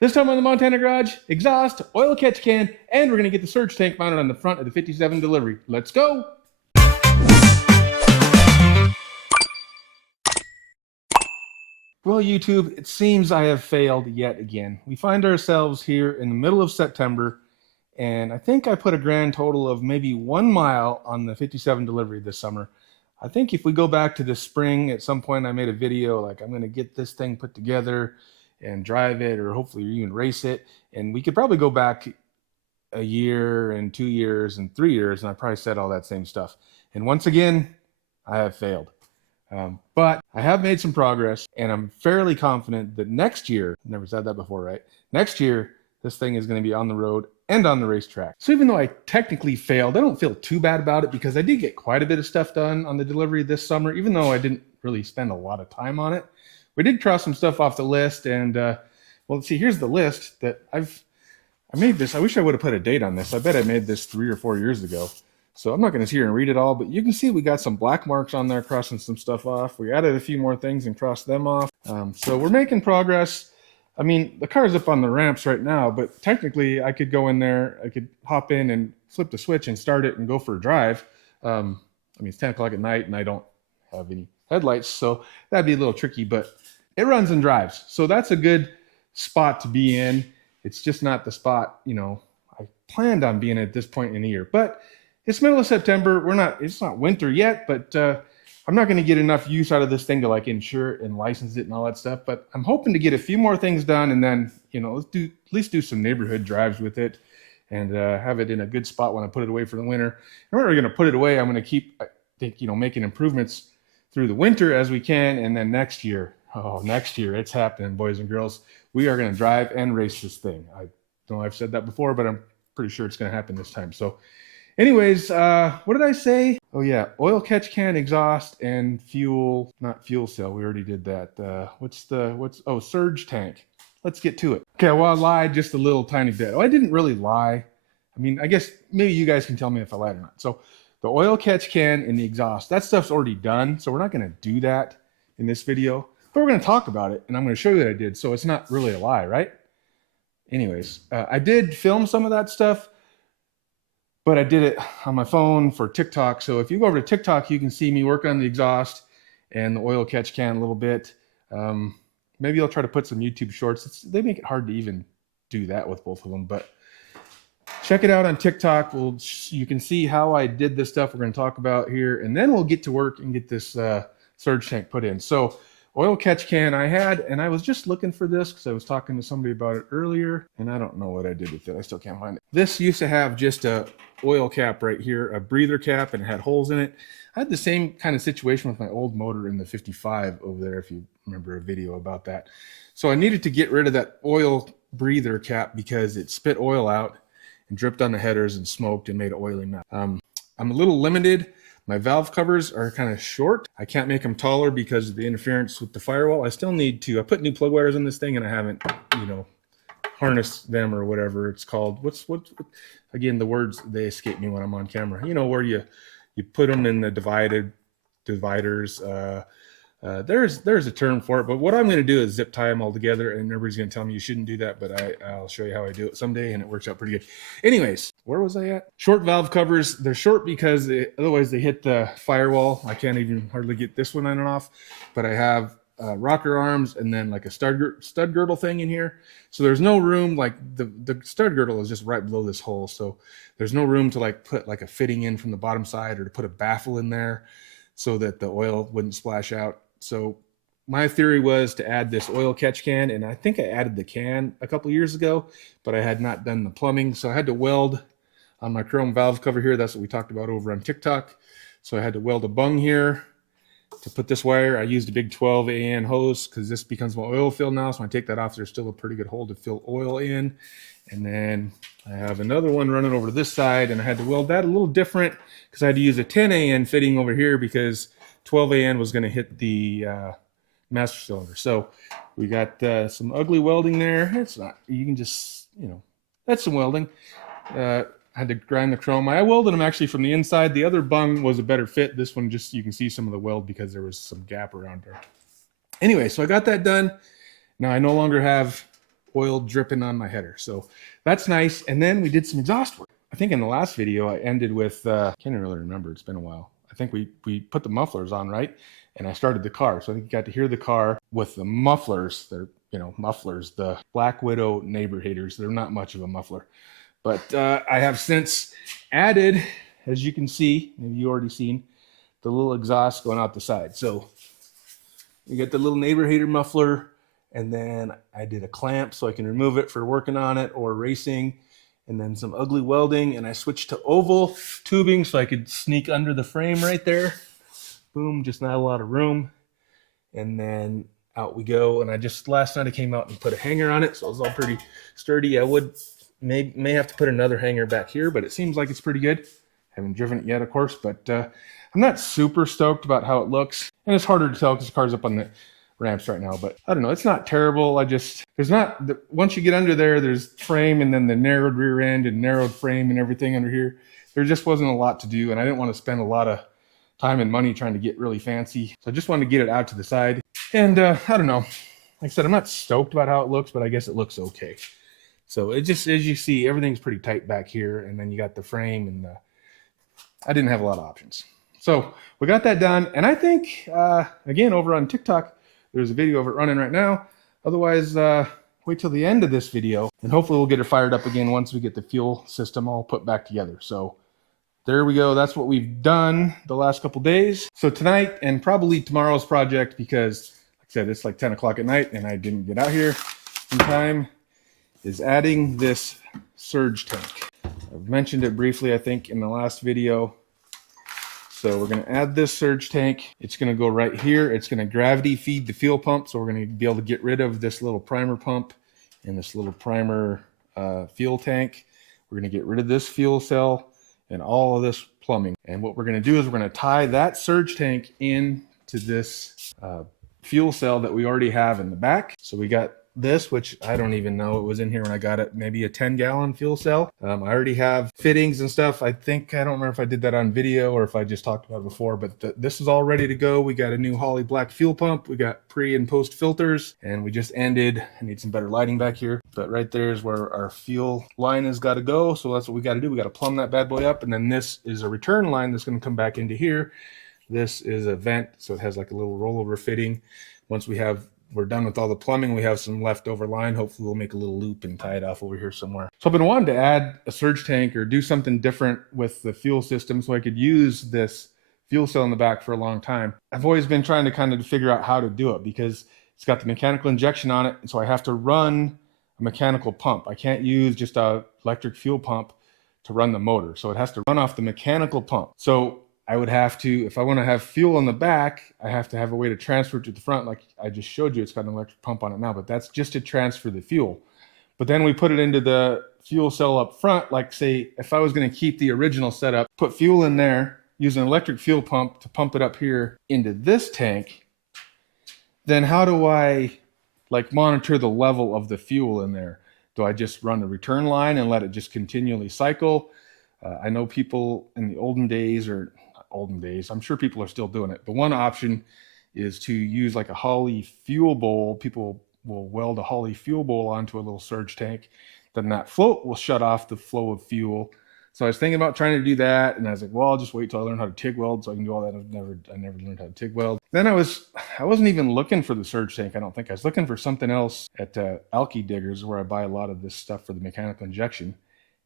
This time on the Montana Garage, exhaust, oil catch can, and we're going to get the surge tank mounted on the front of the 57 delivery. Let's go! Well, YouTube, it seems I have failed yet again. We find ourselves here in the middle of September, and I think I put a grand total of maybe 1 mile on the 57 delivery this summer. I think if we go back to the spring, at some point I made a video like I'm going to get this thing put together and drive it, or hopefully even race it. And we could probably go back a year and 2 years and 3 years, and I probably said all that same stuff. And once again, I have failed. But I have made some progress, and I'm fairly confident that next year, never said that before, right? Next year, this thing is going to be on the road and on the racetrack. So even though I technically failed, I don't feel too bad about it because I did get quite a bit of stuff done on the delivery this summer, even though I didn't really spend a lot of time on it. We did cross some stuff off the list, and well, let's see, here's the list that I made this. I wish I would have put a date on this. I bet I made this 3 or 4 years ago. So I'm not going to sit here and read it all, but you can see we got some black marks on there crossing some stuff off. We added a few more things and crossed them off. So we're making progress. I mean, the car's up on the ramps right now, but technically I could go in there, I could hop in and flip the switch and start it and go for a drive. I mean, it's 10 o'clock at night and I don't have any headlights, so that'd be a little tricky, but it runs and drives. So that's a good spot to be in. It's just not the spot, you know, I planned on being at this point in the year, but it's middle of September. It's not winter yet, but I'm not going to get enough use out of this thing to like insure it and license it and all that stuff. But I'm hoping to get a few more things done, and then, you know, at least do some neighborhood drives with it and have it in a good spot when I put it away for the winter. And we're going to put it away. I'm going to keep, I think, you know, making improvements through the winter as we can, and then next year, it's happening, boys and girls. We are going to drive and race this thing. I know I've said that before, but I'm pretty sure it's going to happen this time. So anyways, what did I say? Oh yeah, oil catch can, exhaust, and fuel, not fuel cell. We already did that. Surge tank. Let's get to it. Okay, well, I lied just a little tiny bit. Oh, I didn't really lie. I mean, I guess maybe you guys can tell me if I lied or not. So the oil catch can and the exhaust, that stuff's already done. So we're not going to do that in this video, but we're going to talk about it, and I'm going to show you that I did. So it's not really a lie, right? Anyways, I did film some of that stuff, but I did it on my phone for TikTok. So if you go over to TikTok, you can see me work on the exhaust and the oil catch can a little bit. Maybe I'll try to put some YouTube shorts. They make it hard to even do that with both of them, but check it out on TikTok. You can see how I did this stuff we're going to talk about here, and then we'll get to work and get this surge tank put in. So oil catch can I had, and I was just looking for this because I was talking to somebody about it earlier, and I don't know what I did with it. I still can't find it. This used to have just a oil cap right here, a breather cap, and it had holes in it. I had the same kind of situation with my old motor in the 55 over there, if you remember a video about that. So I needed to get rid of that oil breather cap because it spit oil out and dripped on the headers and smoked and made an oily mess. I'm a little limited. My valve covers are kind of short. I can't make them taller because of the interference with the firewall. I still need to, I put new plug wires in this thing and I haven't, you know, harnessed them or whatever it's called. Again, the words, they escape me when I'm on camera. You know, where you put them in the dividers. There's a term for it, but what I'm going to do is zip tie them all together, and everybody's going to tell me you shouldn't do that, but I'll show you how I do it someday, and it works out pretty good. Anyways, where was I at? Short valve covers. They're short because otherwise they hit the firewall. I can't even hardly get this one on and off, but I have rocker arms and then like a stud girdle thing in here. So there's no room, like the stud girdle is just right below this hole. So there's no room to like put like a fitting in from the bottom side or to put a baffle in there so that the oil wouldn't splash out. So my theory was to add this oil catch can, and I think I added the can a couple years ago, but I had not done the plumbing. So I had to weld on my chrome valve cover here. That's what we talked about over on TikTok. So I had to weld a bung here to put this wire. I used a big 12 AN hose because this becomes my oil fill now. So when I take that off, there's still a pretty good hole to fill oil in. And then I have another one running over to this side, and I had to weld that a little different because I had to use a 10 AN fitting over here because 12 AN was going to hit the master cylinder. So we got some ugly welding there. It's not, you can just, you know, that's some welding. I had to grind the chrome. I welded them actually from the inside. The other bung was a better fit. This one, just, you can see some of the weld because there was some gap around there. Anyway, so I got that done. Now I no longer have oil dripping on my header. So that's nice. And then we did some exhaust work. I think in the last video I ended with, can't really remember, it's been a while. I think we put the mufflers on, right? And I started the car. So I think you got to hear the car with the mufflers. They're, mufflers, the Black Widow neighbor haters. They're not much of a muffler. But I have since added, as you can see, maybe you already seen, the little exhaust going out the side. So you get the little neighbor hater muffler, and then I did a clamp so I can remove it for working on it or racing, and then some ugly welding, and I switched to oval tubing so I could sneak under the frame right there. Boom, just not a lot of room. And then out we go. And I just, last night I came out and put a hanger on it, so it was all pretty sturdy. I would may have to put another hanger back here, but it seems like it's pretty good. Haven't driven it yet, of course, but I'm not super stoked about how it looks. And it's harder to tell because the car's up on the ramps right now, but I don't know, it's not terrible. Once you get under there, there's frame and then the narrowed rear end and narrowed frame and everything under here. There just wasn't a lot to do, and I didn't want to spend a lot of time and money trying to get really fancy. So I just wanted to get it out to the side. And I don't know, like I said, I'm not stoked about how it looks, but I guess it looks okay. So it just, as you see, everything's pretty tight back here, and then you got the frame, and I didn't have a lot of options. So we got that done, and I think, again, over on TikTok, there's a video of it running right now. Otherwise, wait till the end of this video, and hopefully we'll get it fired up again once we get the fuel system all put back together. So there we go. That's what we've done the last couple days. So tonight and probably tomorrow's project, because like I said, it's like 10 o'clock at night and I didn't get out here in time, is adding this surge tank. I've mentioned it briefly, I think, in the last video. So we're going to add this surge tank. It's going to go right here. It's going to gravity feed the fuel pump. So we're going to be able to get rid of this little primer pump and this little primer fuel tank. We're going to get rid of this fuel cell and all of this plumbing. And what we're going to do is we're going to tie that surge tank in to this fuel cell that we already have in the back. So we got this, which I don't even know, it was in here when I got it, maybe a 10-gallon fuel cell. I already have fittings and stuff. I don't remember if I did that on video or if I just talked about it before, but this is all ready to go. We got a new Holley black fuel pump. We got pre and post filters, and we just ended. I need some better lighting back here, but right there is where our fuel line has got to go. So that's what we got to do. We got to plumb that bad boy up, and then this is a return line that's going to come back into here. This is a vent, so it has like a little rollover fitting. Once we're done with all the plumbing, we have some leftover line. Hopefully we'll make a little loop and tie it off over here somewhere. So I've been wanting to add a surge tank or do something different with the fuel system so I could use this fuel cell in the back for a long time. I've always been trying to kind of figure out how to do it because it's got the mechanical injection on it. So I have to run a mechanical pump. I can't use just a electric fuel pump to run the motor. So it has to run off the mechanical pump. So I would have to, if I want to have fuel in the back, I have to have a way to transfer it to the front. Like I just showed you, it's got an electric pump on it now, but that's just to transfer the fuel. But then we put it into the fuel cell up front. Like say, if I was going to keep the original setup, put fuel in there, use an electric fuel pump to pump it up here into this tank, then how do I like monitor the level of the fuel in there? Do I just run a return line and let it just continually cycle? I know people in the olden days, I'm sure people are still doing it, but one option is to use like a Holley fuel bowl. People will weld a Holley fuel bowl onto a little surge tank. Then that float will shut off the flow of fuel. So I was thinking about trying to do that, and I was like, well, I'll just wait till I learn how to TIG weld so I can do all that. I never learned how to TIG weld. Then I wasn't even looking for the surge tank. I don't think I was looking for something else at Alki Diggers, where I buy a lot of this stuff for the mechanical injection.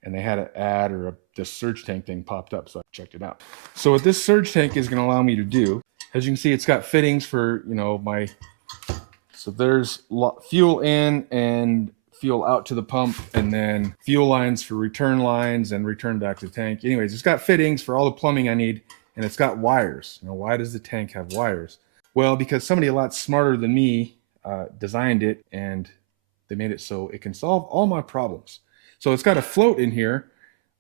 And they had an ad or this surge tank thing popped up, so I checked it out. So what this surge tank is going to allow me to do, as you can see, it's got fittings for, so there's fuel in and fuel out to the pump, and then fuel lines for return lines and return back to the tank. Anyways, it's got fittings for all the plumbing I need, and it's got wires. Why does the tank have wires? Well, because somebody a lot smarter than me designed it, and they made it so it can solve all my problems. So it's got a float in here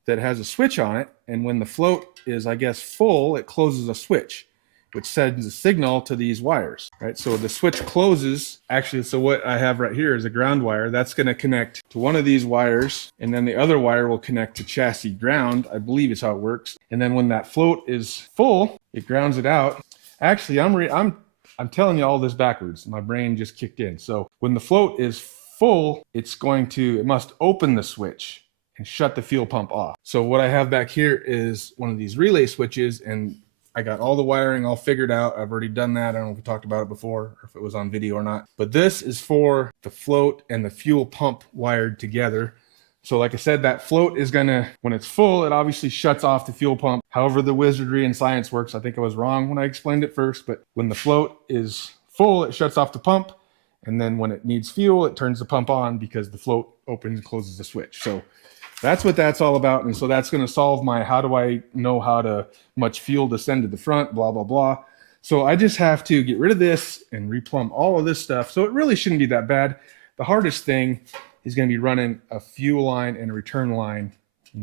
that has a switch on it. And when the float is, I guess, full, it closes a switch, which sends a signal to these wires, right? So the switch closes. Actually, so what I have right here is a ground wire. That's going to connect to one of these wires. And then the other wire will connect to chassis ground. I believe is how it works. And then when that float is full, it grounds it out. Actually, I'm telling you all this backwards. My brain just kicked in. So when the float is full, it must open the switch and shut the fuel pump off. So what I have back here is one of these relay switches, and I got all the wiring all figured out. I've already done that. I don't know if we talked about it before or if it was on video or not, but this is for the float and the fuel pump wired together. So like I said, that float is gonna, when it's full, it obviously shuts off the fuel pump. However the wizardry and science works, I think I was wrong when I explained it first, but when the float is full, it shuts off the pump. And then when it needs fuel, it turns the pump on because the float opens and closes the switch. So that's what that's all about. And so that's going to solve my, how do I know how much fuel to send to the front, blah, blah, blah. So I just have to get rid of this and replumb all of this stuff. So it really shouldn't be that bad. The hardest thing is going to be running a fuel line and a return line,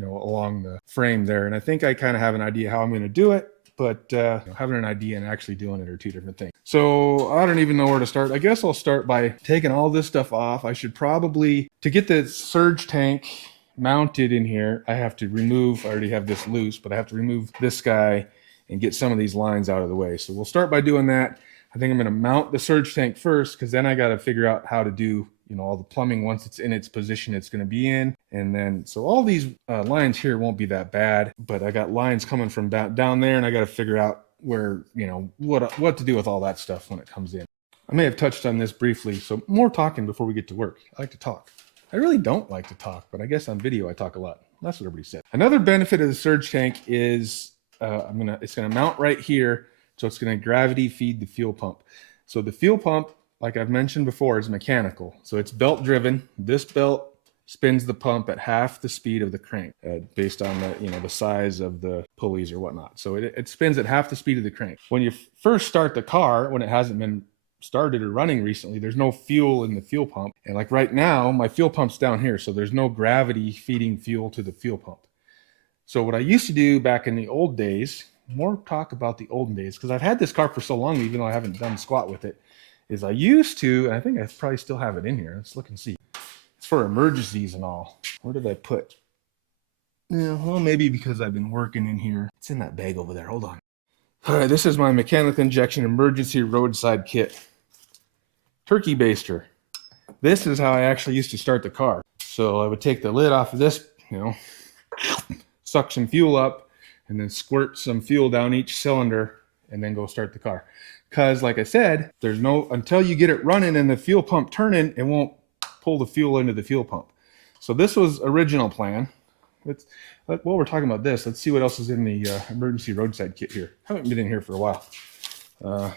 along the frame there. And I think I kind of have an idea how I'm going to do it, but having an idea and actually doing it are two different things. So I don't even know where to start. I guess I'll start by taking all this stuff off. I should probably, to get the surge tank mounted in here, I have to remove, I already have this loose, but I have to remove this guy and get some of these lines out of the way. So we'll start by doing that. I think I'm going to mount the surge tank first, because then I got to figure out how to do all the plumbing once it's in its position it's going to be in. And then, so all these lines here won't be that bad, but I got lines coming from down there, and I got to figure out where, what to do with all that stuff when it comes in. I may have touched on this briefly, so more talking before we get to work. I like to talk. I really don't like to talk, but I guess on video I talk a lot. That's what everybody said. Another benefit of the surge tank is it's gonna mount right here, so it's gonna gravity feed the fuel pump. So the fuel pump, like I've mentioned before, is mechanical. So it's belt driven. This belt spins the pump at half the speed of the crank, based on the size of the pulleys or whatnot. So it spins at half the speed of the crank. When you first start the car, when it hasn't been started or running recently, there's no fuel in the fuel pump. And like right now, my fuel pump's down here, so there's no gravity feeding fuel to the fuel pump. So what I used to do back in the old days, more talk about the olden days, because I've had this car for so long, even though I haven't done squat with it, is I used to, and I think I probably still have it in here. Let's look and see. It's for emergencies and all. Where did I put? Yeah, well, maybe because I've been working in here. It's in that bag over there. Hold on. All right, this is my mechanical injection emergency roadside kit. Turkey baster. This is how I actually used to start the car. So I would take the lid off of this, suck some fuel up, and then squirt some fuel down each cylinder, and then go start the car. Because like I said, until you get it running and the fuel pump turning, it won't pull the fuel into the fuel pump. So this was original plan. While we're talking about this, let's see what else is in the emergency roadside kit here. Haven't been in here for a while. Gotta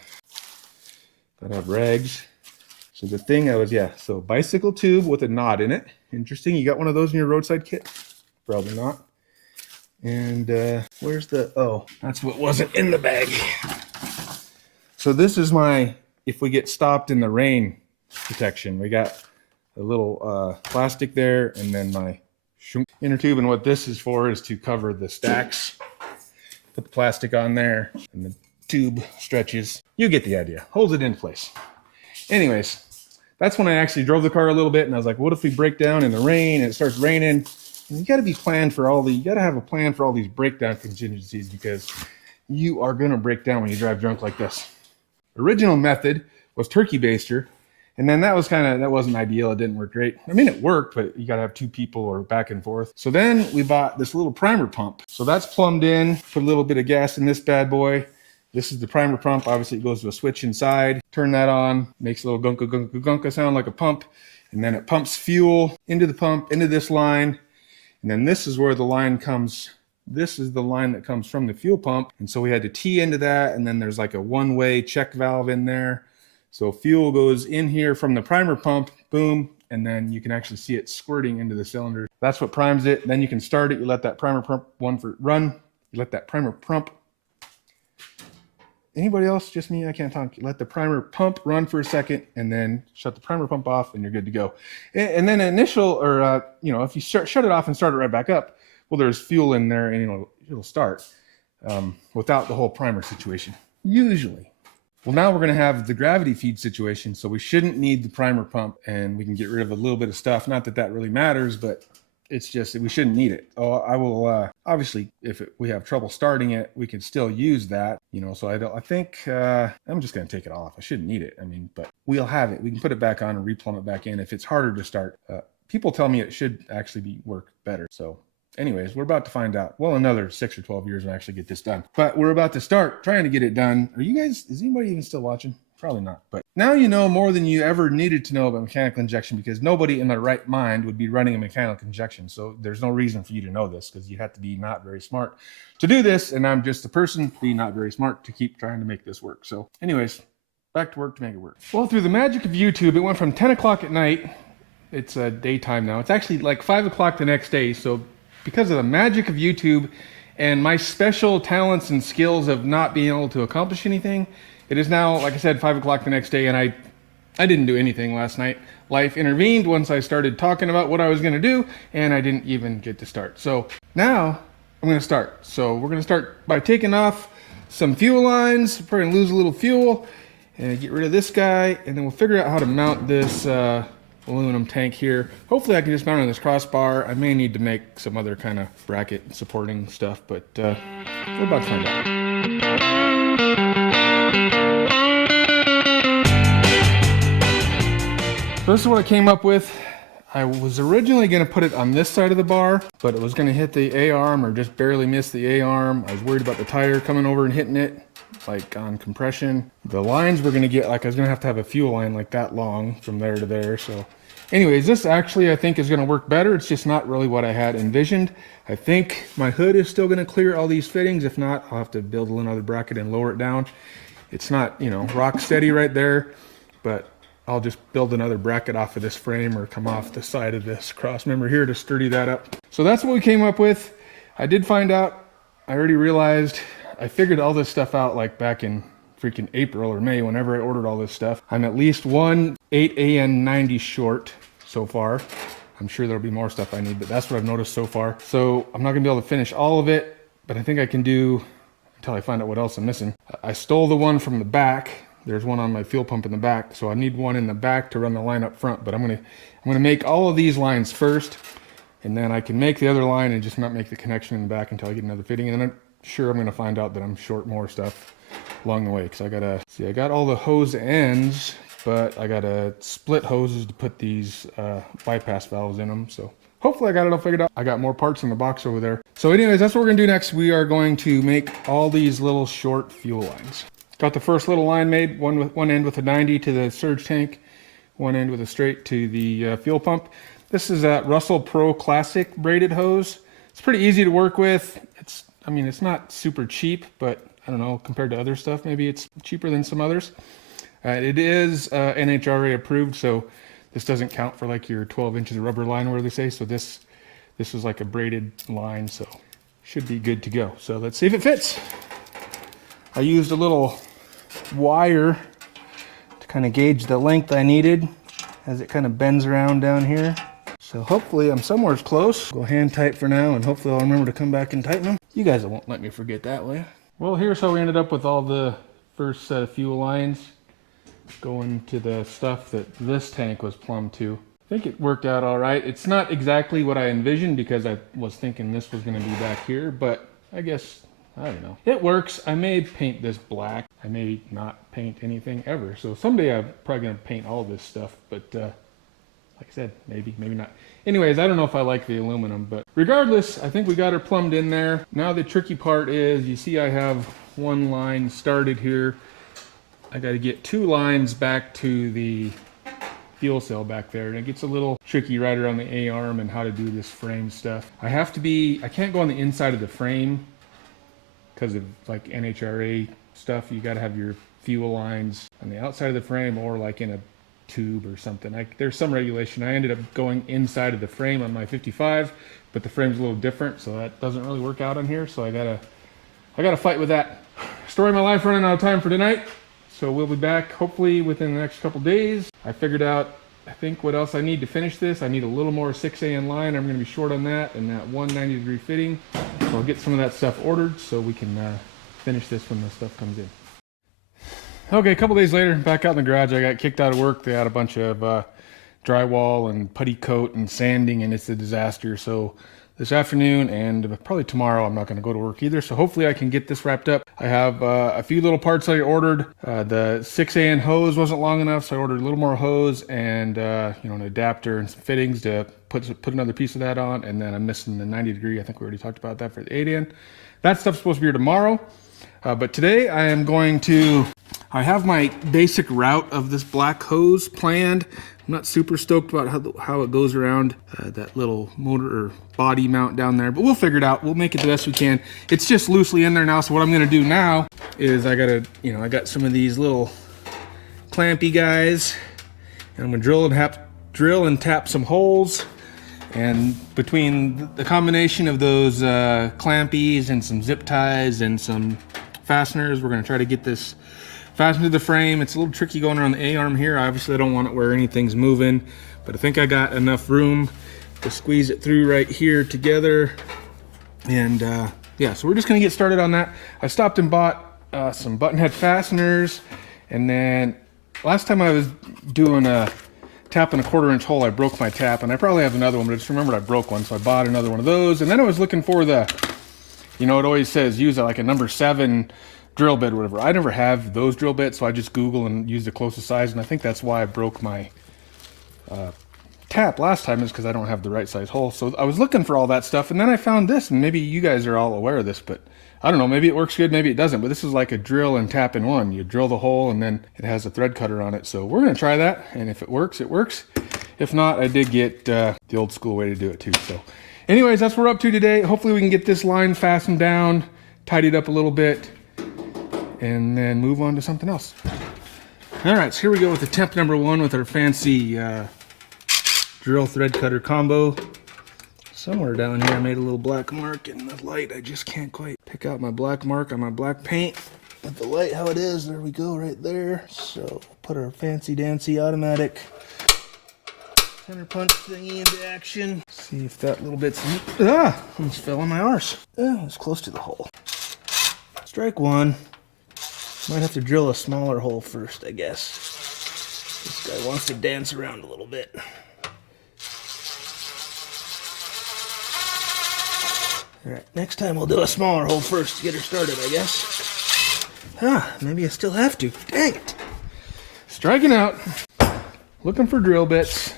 have rags. So the thing so bicycle tube with a knot in it. Interesting. You got one of those in your roadside kit? Probably not. And where's that's what wasn't in the bag. So this is my, if we get stopped in the rain protection. We got a little plastic there, and then my inner tube. And what this is for is to cover the stacks. Put the plastic on there, and the tube stretches. You get the idea. Holds it in place. Anyways, that's when I actually drove the car a little bit, and I was like, what if we break down in the rain and it starts raining? And you got to be planned for you got to have a plan for all these breakdown contingencies, because you are going to break down when you drive drunk like this. Original method was turkey baster, and then that wasn't ideal. It didn't work great. I mean, it worked, but you got to have two people or back and forth. So then we bought this little primer pump. So that's plumbed in, put a little bit of gas in this bad boy. This is the primer pump. Obviously, it goes to a switch inside. Turn that on, makes a little gunka gunka gunka sound like a pump. And then it pumps fuel into the pump, into this line. And then this is where the line comes. This is the line that comes from the fuel pump. And so we had to tee into that. And then there's like a one-way check valve in there. So fuel goes in here from the primer pump, boom. And then you can actually see it squirting into the cylinder. That's what primes it. Then you can start it. You let that primer pump run. You let that primer pump. Anybody else? Just me? I can't talk. Let the primer pump run for a second, and then shut the primer pump off, and you're good to go. And then if you shut it off and start it right back up, well, there's fuel in there, and it'll start without the whole primer situation, usually. Well, now we're going to have the gravity feed situation, so we shouldn't need the primer pump, and we can get rid of a little bit of stuff. Not that that really matters, but It's just we shouldn't need it. Oh, I will obviously if we have trouble starting it, we can still use that, you know. So I think I'm just going to take it off. I shouldn't need it. I mean, but we'll have it. We can put it back on and replumb it back in if it's harder to start. People tell me it should actually work better. So anyways, we're about to find out. Well, another 6 or 12 years to actually get this done. But we're about to start trying to get it done. Are you guys, is anybody even still watching? Probably not. But now you know more than you ever needed to know about mechanical injection, because nobody in their right mind would be running a mechanical injection. So there's no reason for you to know this, because you have to be not very smart to do this. And I'm just a person being not very smart to keep trying to make this work. So anyways, back to work to make it work. Well, through the magic of YouTube, it went from 10 o'clock at night. It's daytime now. It's actually like 5 o'clock the next day. So because of the magic of YouTube and my special talents and skills of not being able to accomplish anything, it is now, like I said, 5 o'clock the next day, and I didn't do anything last night. Life intervened once I started talking about what I was going to do, and I didn't even get to start. So now I'm going to start. So we're going to start by taking off some fuel lines. We're going to lose a little fuel and get rid of this guy, and then we'll figure out how to mount this aluminum tank here. Hopefully I can just mount it on this crossbar. I may need to make some other kind of bracket supporting stuff, but we're about to find out. So this is what I came up with. I was originally going to put it on this side of the bar, but it was going to hit the A-arm or just barely miss the A-arm. I was worried about the tire coming over and hitting it, like on compression. The lines were going to get, like I was going to have a fuel line like that long from there to there. So anyways, this actually I think is going to work better. It's just not really what I had envisioned. I think my hood is still going to clear all these fittings. If not, I'll have to build another bracket and lower it down. It's not, you know, rock steady right there, but I'll just build another bracket off of this frame or come off the side of this cross member here to sturdy that up. So that's what we came up with. I did find out, I already realized, I figured all this stuff out like back in freaking April or May, whenever I ordered all this stuff. I'm at least one 8AN90 short so far. I'm sure there'll be more stuff I need, but that's what I've noticed so far. So I'm not gonna be able to finish all of it, but I think I can do until I find out what else I'm missing. I stole the one from the back. There's one on my fuel pump in the back, so I need one in the back to run the line up front. But I'm gonna make all of these lines first, and then I can make the other line and just not make the connection in the back until I get another fitting. And then I'm sure I'm gonna find out that I'm short more stuff along the way, because I gotta see, I got all the hose ends, but I gotta split hoses to put these bypass valves in them. So hopefully I got it all figured out. I got more parts in the box over there. So anyways, that's what we're gonna do next. We are going to make all these little short fuel lines. Got the first little line made, one end with a 90 to the surge tank, one end with a straight to the fuel pump. This is a Russell Pro Classic braided hose. It's pretty easy to work with. I mean, it's not super cheap, but I don't know, compared to other stuff, maybe it's cheaper than some others. It is NHRA approved, so this doesn't count for like your 12 inches of rubber line, where they say. So this is like a braided line, so should be good to go. So let's see if it fits. I used a little wire to kind of gauge the length I needed as it kind of bends around down here. So hopefully I'm somewhere close. Go hand tight for now, and hopefully I'll remember to come back and tighten them. You guys won't let me forget that, will you? Well, here's how we ended up with all the first set of fuel lines going to the stuff that this tank was plumbed to. I think it worked out all right. It's not exactly what I envisioned, because I was thinking this was going to be back here, but I guess, I don't know. It works. I may paint this black. I may not paint anything ever. So someday I'm probably going to paint all this stuff, but like I said, maybe not. Anyways, I don't know if I like the aluminum, but regardless, I think we got her plumbed in there. Now the tricky part is, you see I have one line started here. I got to get two lines back to the fuel cell back there, and it gets a little tricky right around the A-arm and how to do this frame stuff. I can't go on the inside of the frame because of like NHRA stuff. You got to have your fuel lines on the outside of the frame, or like in a tube or something. There's some regulation. I ended up going inside of the frame on my 55, but the frame's a little different, so that doesn't really work out on here. So I gotta fight with that. Story of my life, running out of time for tonight. So we'll be back hopefully within the next couple days. I figured out, I think, what else I need to finish this. I need a little more 6AN line. I'm going to be short on that, and that 190-degree fitting. So I'll get some of that stuff ordered so we can finish this when the stuff comes in. Okay, a couple days later, back out in the garage. I got kicked out of work. They had a bunch of drywall and putty coat and sanding, and it's a disaster. So this afternoon and probably tomorrow I'm not going to go to work either, so hopefully I can get this wrapped up. I have a few little parts I ordered. The 6AN hose wasn't long enough, so I ordered a little more hose and an adapter and some fittings to put another piece of that on. And then I'm missing the 90 degree. I think we already talked about that for the 8AN. That stuff's supposed to be here tomorrow, but today I have my basic route of this black hose planned. I'm not super stoked about how it goes around that little motor or body mount down there, but we'll figure it out. We'll make it the best we can. It's just loosely in there now, so what I'm gonna do now is I got some of these little clampy guys, and I'm gonna drill and tap some holes. And between the combination of those clampies and some zip ties and some fasteners, we're gonna try to get this fastened to the frame. It's a little tricky going around the A-arm here. Obviously I don't want it where anything's moving, but I think I got enough room to squeeze it through right here together. And yeah, so we're just gonna get started on that. I stopped and bought some button head fasteners, and then last time I was doing a tapping a 1/4-inch hole, I broke my tap, and I probably have another one, but I just remembered I broke one, so I bought another one of those. And then I was looking for it always says use like a number 7 drill bit or whatever. I never have those drill bits, so I just Google and use the closest size, and I think that's why I broke my tap last time, is because I don't have the right size hole. So I was looking for all that stuff, and then I found this, and maybe you guys are all aware of this, but I don't know, maybe it works good, maybe it doesn't, but this is like a drill and tap in one. You drill the hole, and then it has a thread cutter on it. So we're gonna try that, and if it works, it works. If not, I did get the old school way to do it too. So anyways, that's what we're up to today. Hopefully we can get this line fastened down, tidied up a little bit, and then move on to something else. All right, so here we go with the temp number 1 with our fancy drill thread cutter combo. Somewhere down here I made a little black mark in the light. I just can't quite pick out my black mark on my black paint. With the light how it is, there we go right there. So put our fancy dancy automatic center punch thingy into action. See if that little bit's, almost fell on my arse. It's close to the hole. Strike 1. Might have to drill a smaller hole first, I guess. This guy wants to dance around a little bit. Alright, next time we'll do a smaller hole first to get her started, I guess. Maybe I still have to. Dang it. Striking out. Looking for drill bits.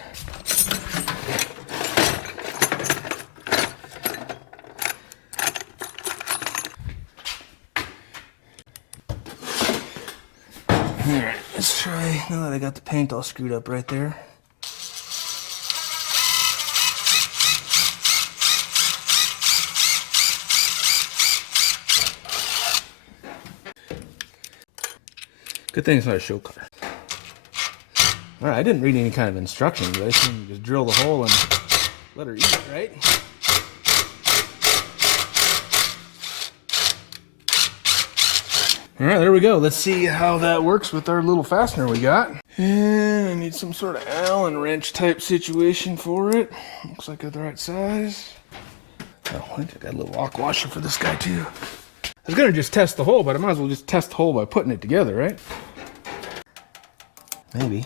Alright, let's try, now that I got the paint all screwed up right there. Good thing it's not a show cutter. Alright, I didn't read any kind of instructions. I assume you just drill the hole and let her eat it, right? Alright, there we go. Let's see how that works with our little fastener we got. And I need some sort of Allen wrench type situation for it. Looks like it's the right size. Oh, I think I got a little lock washer for this guy too. I was gonna just test the hole, but I might as well just test the hole by putting it together, right? Maybe.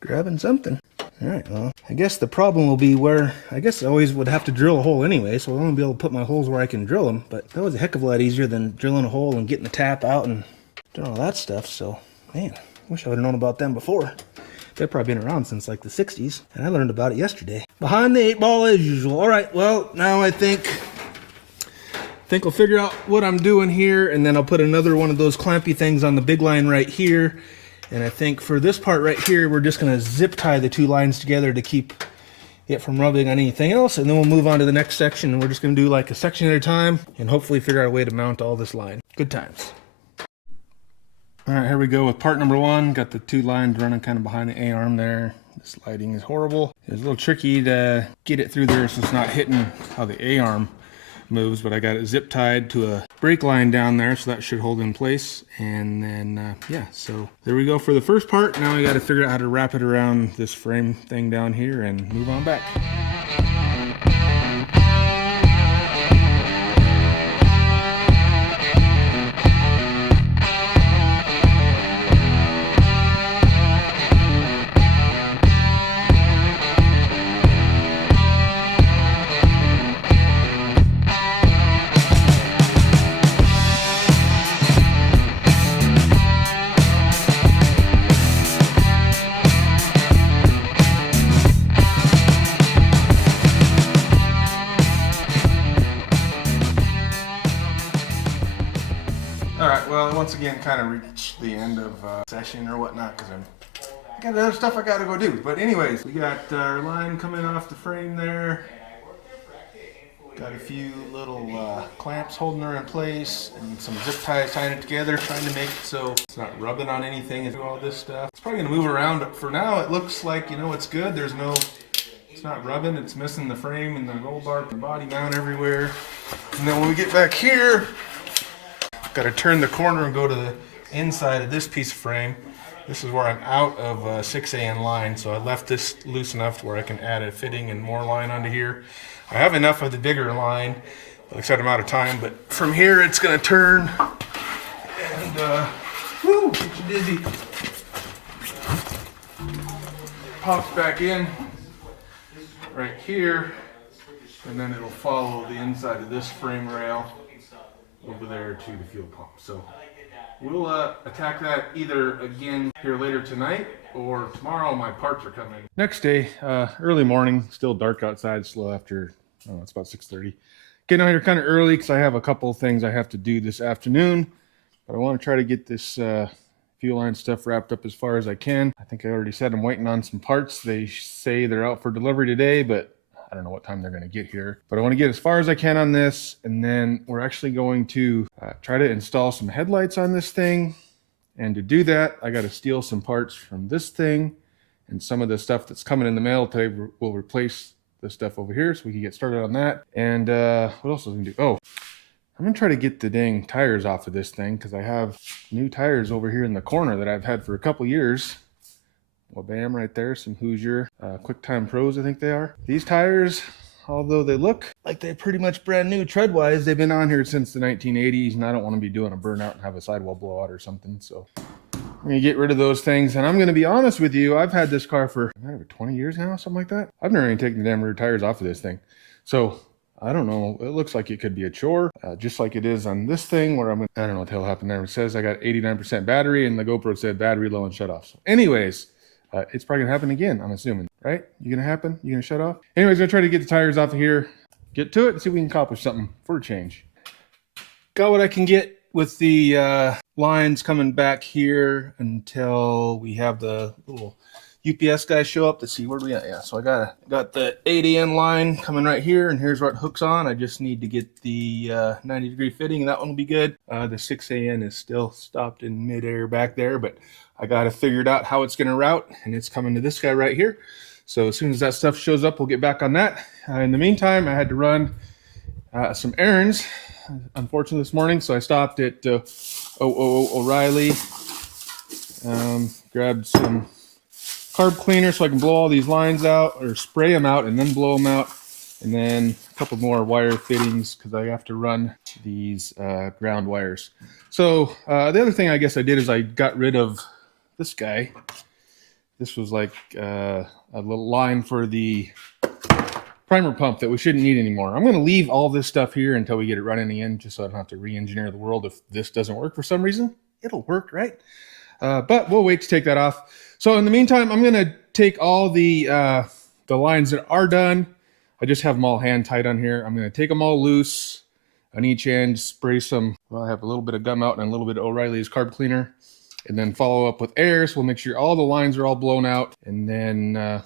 Grabbing something. Alright, well, I guess the problem will be where, I guess I always would have to drill a hole anyway, so I'll only be able to put my holes where I can drill them, but that was a heck of a lot easier than drilling a hole and getting the tap out and doing all that stuff, so, man, wish I would have known about them before. They've probably been around since like the 60s, and I learned about it yesterday. Behind the 8 ball as usual. Alright, well, now I think I'll figure out what I'm doing here, and then I'll put another one of those clampy things on the big line right here. And I think for this part right here, we're just gonna zip tie the 2 lines together to keep it from rubbing on anything else. And then we'll move on to the next section, and we're just gonna do like a section at a time and hopefully figure out a way to mount all this line. Good times. All right, here we go with part number 1. Got the 2 lines running kind of behind the A-arm there. This lighting is horrible. It's a little tricky to get it through there so it's not hitting how the A-arm moves, but I got it zip tied to a brake line down there, so that should hold in place. And then yeah, so there we go for the first part. Now we got to figure out how to wrap it around this frame thing down here and move on back. once again kind of reached the end of session or whatnot because I got other stuff I gotta go do. But anyways, we got our line coming off the frame there. Got a few little clamps holding her in place and some zip ties tying it together, trying to make it so it's not rubbing on anything and do all this stuff. It's probably gonna move around, but for now it looks like, you know, it's good. It's not rubbing, it's missing the frame and the roll bar, the body mount everywhere. And then when we get back here, got to turn the corner and go to the inside of this piece of frame. This is where I'm out of 6AN line, so I left this loose enough to where I can add a fitting and more line onto here. I have enough of the bigger line, except I'm out of time, but from here it's going to turn and whoo, get you dizzy. Pops back in right here, and then it'll follow the inside of this frame rail over there to the fuel pump. So we'll attack that either again here later tonight or tomorrow. My parts are coming. Next day, early morning, still dark outside, still after, I don't know, it's about 6:30. Getting out here kind of early because I have a couple of things I have to do this afternoon, but I want to try to get this fuel line stuff wrapped up as far as I can. I think I already said I'm waiting on some parts. They say they're out for delivery today, but I don't know what time they're going to get here. But I want to get as far as I can on this, and then we're actually going to try to install some headlights on this thing. And to do that, I got to steal some parts from this thing, and some of the stuff that's coming in the mail today will replace the stuff over here, so we can get started on that. And what else was I going to do? Oh, I'm going to try to get the dang tires off of this thing because I have new tires over here in the corner that I've had for a couple years. Well, bam, right there, some Hoosier QuickTime Pros, I think they are. These tires, although they look like they're pretty much brand new tread-wise, they've been on here since the 1980s, and I don't want to be doing a burnout and have a sidewall blowout or something, so I'm going to get rid of those things. And I'm going to be honest with you, I've had this car for over 20 years now, something like that. I've never even taken the damn rear tires off of this thing. So I don't know, it looks like it could be a chore, just like it is on this thing where I don't know what the hell happened there. It says I got 89% battery, and the GoPro said battery low and shut off. So anyways, it's probably gonna happen again, I'm assuming, right? You gonna happen? You gonna shut off? Anyways, I'm gonna try to get the tires off of here, get to it, and see if we can accomplish something for a change. Got what I can get with the lines coming back here until we have the little UPS guys show up to see where we at. Yeah, so I got the 8AN line coming right here, and here's where it hooks on. I just need to get the 90-degree fitting, and that one will be good. The 6AN is still stopped in midair back there, but I got it figured out how it's going to route, and it's coming to this guy right here. So as soon as that stuff shows up, we'll get back on that. In the meantime, I had to run some errands, unfortunately, this morning. So I stopped at O'Reilly, grabbed some carb cleaner so I can blow all these lines out, or spray them out and then blow them out. And then a couple more wire fittings because I have to run these ground wires. So the other thing I guess I did is I got rid of this guy. This was like a little line for the primer pump that we shouldn't need anymore. I'm going to leave all this stuff here until we get it running again, just so I don't have to re-engineer the world. If this doesn't work for some reason, it'll work, right? But we'll wait to take that off. So in the meantime, I'm going to take all the lines that are done. I just have them all hand tight on here. I'm going to take them all loose on each end, spray some, well, I have a little bit of gum out and a little bit of O'Reilly's carb cleaner, and then follow up with air. So we'll make sure all the lines are all blown out. And then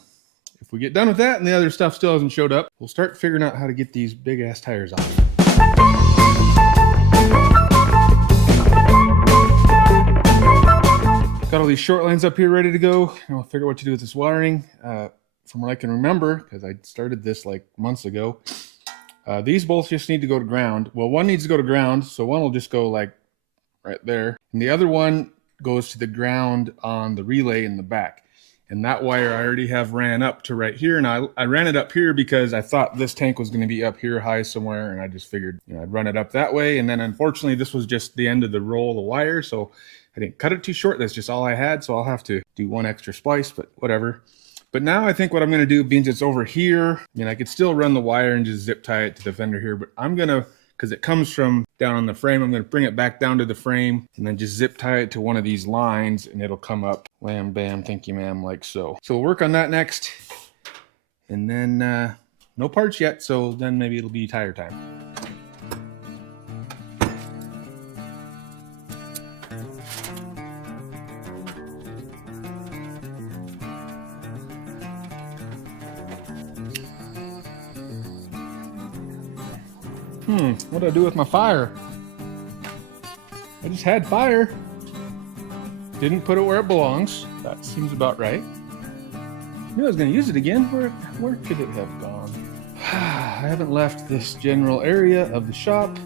if we get done with that and the other stuff still hasn't showed up, we'll start figuring out how to get these big ass tires off. Got all these short lines up here ready to go. And we'll figure out what to do with this wiring. From what I can remember, because I started this like months ago, these both just need to go to ground. Well, one needs to go to ground, so one will just go like right there. And the other one goes to the ground on the relay in the back. And that wire I already have ran up to right here. And I ran it up here because I thought this tank was going to be up here high somewhere. And I just figured, I'd run it up that way. And then unfortunately, this was just the end of the roll of wire. So I didn't cut it too short. That's just all I had. So I'll have to do one extra splice, but whatever. But now I think what I'm going to do, being it's over here, I could still run the wire and just zip tie it to the fender here. But I'm going to, because it comes from down on the frame, I'm going to bring it back down to the frame and then just zip tie it to one of these lines, and it'll come up, wham, bam, thank you, ma'am, like so. So we'll work on that next. And then no parts yet, so then maybe it'll be tire time. What do I do with my fire? I just had fire. Didn't put it where it belongs. That seems about right. Knew I was going to use it again. Where could it have gone? I haven't left this general area of the shop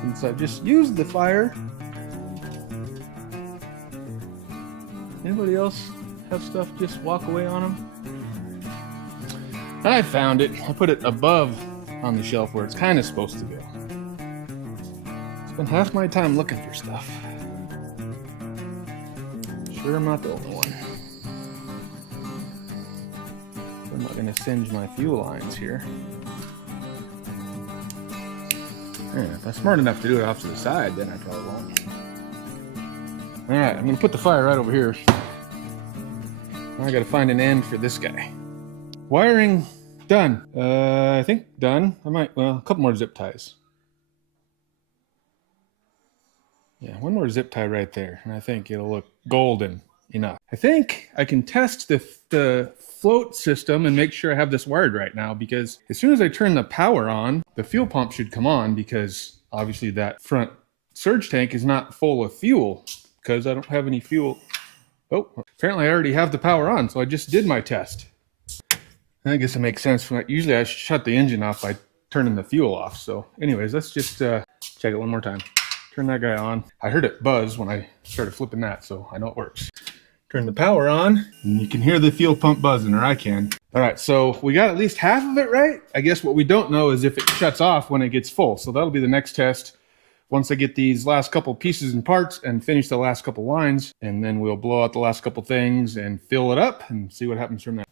since I've just used the fire. Anybody else have stuff just walk away on them? I found it. I put it above on the shelf where it's kind of supposed to go. Spent half my time looking for stuff. Sure I'm not the only one. I'm not going to singe my fuel lines here. Yeah, if I'm smart enough to do it off to the side, then I probably won't. Alright, I'm going to put the fire right over here. Now I got to find an end for this guy. Wiring done. I think done. A couple more zip ties. Yeah, one more zip tie right there, and I think it'll look golden enough. I think I can test the float system and make sure I have this wired right now, because as soon as I turn the power on, the fuel pump should come on, because obviously that front surge tank is not full of fuel because I don't have any fuel. Oh, apparently I already have the power on, so I just did my test. I guess it makes sense. Usually I shut the engine off by turning the fuel off. So anyways, let's just check it one more time. Turn that guy on. I heard it buzz when I started flipping that, so I know it works. Turn the power on, and you can hear the fuel pump buzzing, or I can. All right, so we got at least half of it right. I guess what we don't know is if it shuts off when it gets full. So that'll be the next test. Once I get these last couple pieces and parts and finish the last couple lines, and then we'll blow out the last couple things and fill it up and see what happens from there.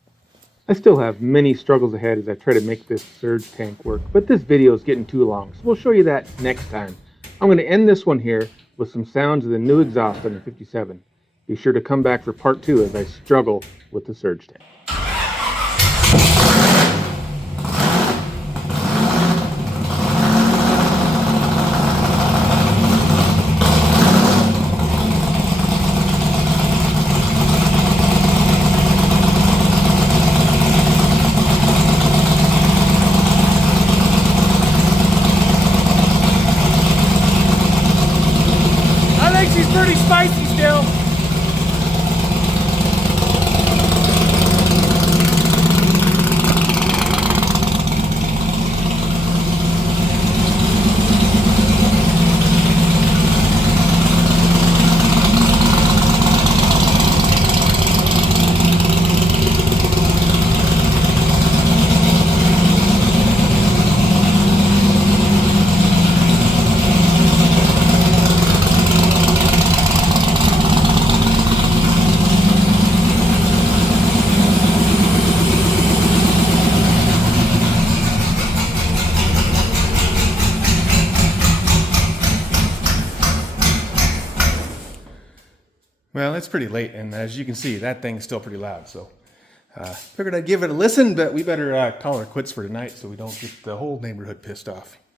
I still have many struggles ahead as I try to make this surge tank work, but this video is getting too long, so we'll show you that next time. I'm going to end this one here with some sounds of the new exhaust on the 57. Be sure to come back for part 2 as I struggle with the surge tank. She's pretty spicy still. Well, it's pretty late, and as you can see, that thing's still pretty loud, so figured I'd give it a listen, but we better call her quits for tonight so we don't get the whole neighborhood pissed off.